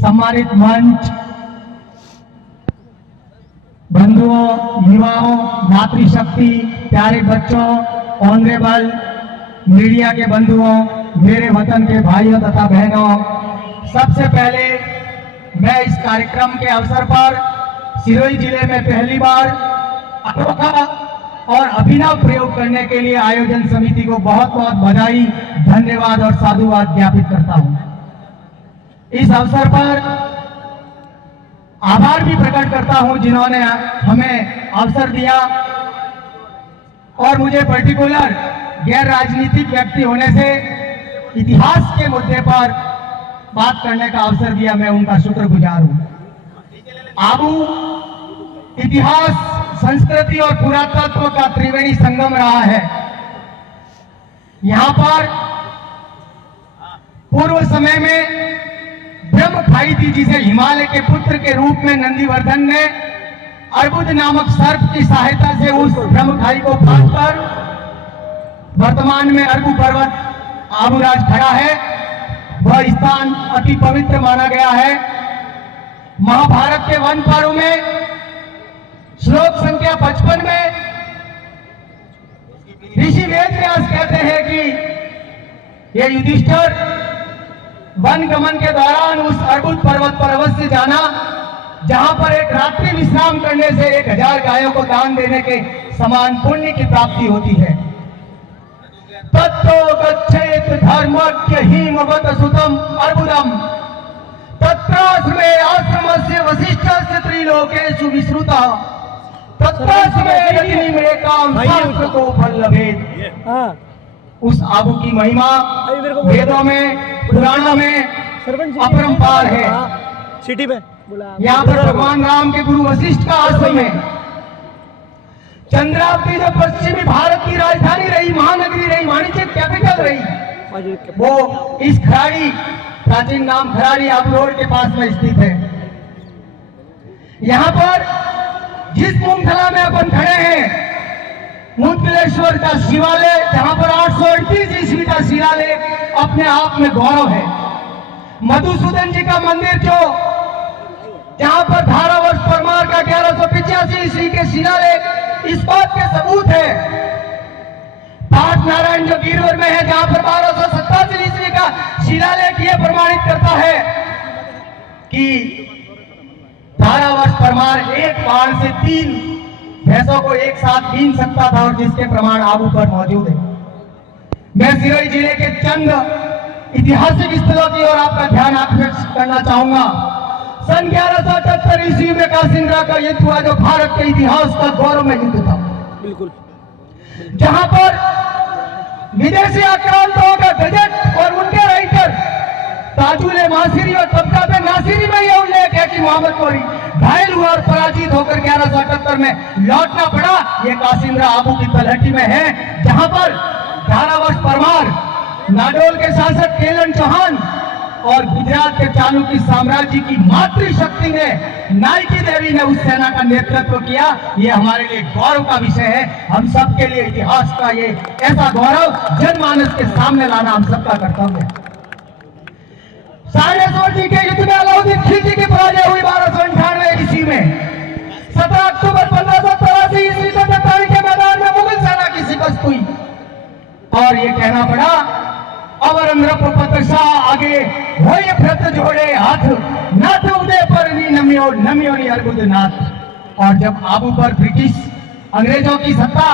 सम्मानित मंच, बंधुओं, युवाओं, मातृशक्ति, प्यारे बच्चों, ऑनरेबल मीडिया के बंधुओं, मेरे वतन के भाइयों तथा बहनों, सबसे पहले मैं इस कार्यक्रम के अवसर पर सिरोही जिले में पहली बार अनोखा और अभिनव प्रयोग करने के लिए आयोजन समिति को बहुत बहुत बधाई, धन्यवाद और साधुवाद ज्ञापित करता हूं। इस अवसर पर आभार भी प्रकट करता हूं जिन्होंने हमें अवसर दिया और मुझे पर्टिकुलर गैर राजनीतिक व्यक्ति होने से इतिहास के मुद्दे पर बात करने का अवसर दिया। मैं उनका शुक्रगुजार हूं। आबू इतिहास, संस्कृति और पुरातत्व का त्रिवेणी संगम रहा है। यहां पर पूर्व समय में ब्रह्म खाई थी, जिसे हिमालय के पुत्र के रूप में नंदीवर्धन ने अर्बुद नामक सर्प की सहायता से उस ब्रह्म खाई को काटकर वर्तमान में अर्बु पर्वत आबूराज खड़ा है। वह स्थान अति पवित्र माना गया है। महाभारत के वन पर्व में श्लोक संख्या 55 में ऋषि वेदव्यास कहते हैं कि ये युधिष्ठिर वन गमन के दौरान उस अर्बुद पर्वत पर अवश्य जाना, जहां पर एक रात्रि विश्राम करने से 1000 गायों को दान देने के समान पुण्य की प्राप्ति होती है। तत्तो गच्छेत धर्मज्ञ हिमवत सुतम अर्बुदम तत्रास्मे आश्रमस्य वसिष्ठस्य त्रिलोकेषु विश्रुतः तत्रास्मे रजनीमेकां शास्त्रतो फलभेत्। उस आबू की महिमा वेदों में, पुराणों में अपरंपार है। सिटी में यहाँ पर भगवान राम के गुरु वशिष्ठ का आश्रम है। चंद्रावती जो पश्चिमी भारत की राजधानी रही, महानगरी रही, वाणिज्य कैपिटल रही, वो इस खराड़ी, प्राचीन नाम खराड़ी आबू रोड के पास में स्थित है। यहाँ पर जिस मूंगथला में अपन खड़े हैं, मुद्गलेश्वर का शिवालय, जहां पर 838 ईस्वी का शिलालेख अपने आप में गौरव है। मधुसूदन जी का मंदिर जो जहां पर धारावर्ष परमार का 1185 ईस्वी के शिलालेख इस बात के सबूत है। पाठ नारायण जो गिरवर में है, जहां पर 1287 ईस्वी का शिलालेख यह प्रमाणित करता है कि धारावर्ष परमार एक बाण से 3 भैंसों को एक साथ बीन सकता था, और जिसके प्रमाण आबू पर मौजूद है। मैं सिरोही जिले के चंद ऐतिहासिक स्थलों की ओर आपका ध्यान आकर्षित करना चाहूंगा। सन 1178 ईस्वी में कासिंद्रा का युद्ध हुआ, जो भारत के इतिहास का गौरवमय युद्ध था। बिल्कुल, जहां पर विदेशी आक्रांतों का गजट और उनके राइटर ताजुल मासिरी और तबका नासिरी में यह उल्लेख है कि मोहम्मद कोरी घायल हुआ और पराजित होकर 1178 में लौटना पड़ा। यह कासिंद्रा आबू की तलहटी में है, जहां पर धारावर्ष परमार, नाडोल के शासक केलन चौहान और गुजरात के चालुक्य साम्राज्य की मातृशक्ति ने, नायकी देवी ने उस सेना का नेतृत्व किया। यह हमारे लिए गौरव का विषय है। हम सबके लिए इतिहास का ये ऐसा गौरव जनमानस के सामने लाना हम सबका कर्तव्य है। सारनेश्वर जी के युद्ध में अलाउद्दीन खिलजी की पराजय हुई 1298 ईस्वी में। 17 अक्टूबर 1583 ईस्वी को जटाई के मैदान में मुगल सेना की शिकस्त हुई और ये कहना पड़ा, अवरंद्र शाह आगे होय भ्रत जोड़े हाथ, नाथ उदय पर नमियो नमियो अर्बुद नाथ। और जब आबू पर ब्रिटिश अंग्रेजों की सत्ता,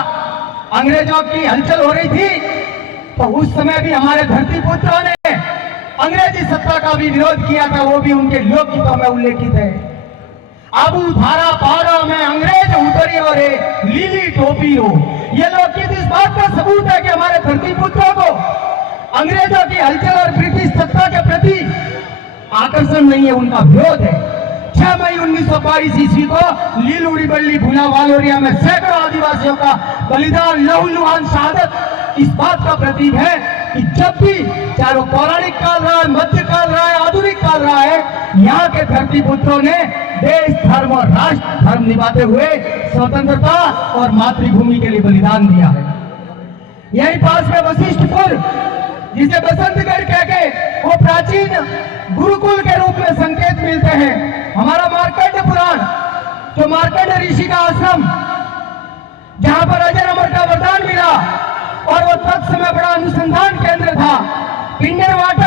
अंग्रेजों की हलचल हो रही थी, तो उस समय भी हमारे धरती पुत्रों ने अंग्रेजी सत्ता का भी विरोध किया था। वो भी उनके लोकगीतों में उल्लेखित है। आबू धारा पारा में अंग्रेज उतरी और लीली टोपी हो। ये लोकगीत इस बात का सबूत है कि हमारे धरती पुत्रों को अंग्रेजों की हलचल और ब्रिटिश सत्ता के प्रति आकर्षण नहीं है, उनका विरोध है। 6 मई 1922 ईस्वी को लीलूड़ी बल्ली भूला वालोरिया में सैकड़ों आदिवासियों का बलिदान, लहूलुहान शहादत इस बात का प्रतीक है कि जब भी, चाहे वो पौराणिक काल रहा है, मध्यकाल रहा है, आधुनिक काल रहा है, यहाँ के धरती पुत्रों ने देश, धर्म और राष्ट्र धर्म निभाते हुए स्वतंत्रता और मातृभूमि के लिए बलिदान दिया है। यहीं पास में वशिष्ठपुर, जिसे बसंतगढ़ कह के वो प्राचीन गुरुकुल के रूप में संकेत हैं। हमारा मार्कंड पुराण, जो मार्कंड ऋषि का आश्रम, जहां पर अजर अमर का वरदान मिला और वो तत्समय बड़ा अनुसंधान केंद्र था। किन्नर वाटर